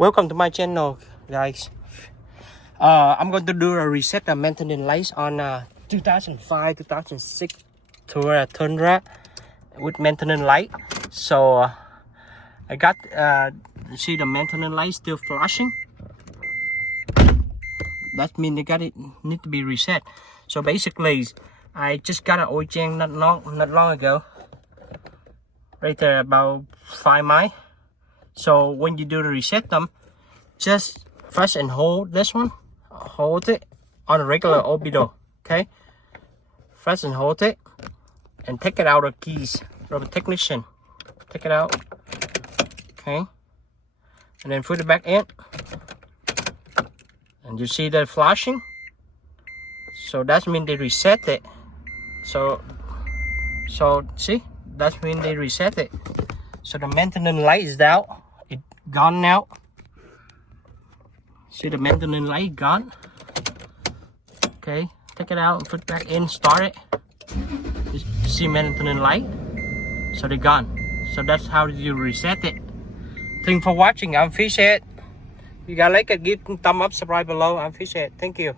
Welcome to my channel, guys. I'm going to do a reset of maintenance lights on 2005-2006 Tundra with maintenance light. So I got see the maintenance light still flashing. That means it need to be reset. So basically, I just got an oil change not long ago. Right there, about 5 miles. So when you do the reset them, just press and hold this one, hold it on a regular orbital, okay? Press and hold it, and take it out of keys. Rubber technician, take it out, okay? And then put it back in, and you see that flashing. So that means they reset it. So see, that means they reset it. So the maintenance light is out. It gone now. See the maintenance light gone. Okay, take it out and put it back in. Start it. You see maintenance light. So they're gone. So that's how you reset it. Thanks for watching. I'm Fish Head. If you guys like it, give a thumb up, subscribe below. I'm Fish Head. Thank you.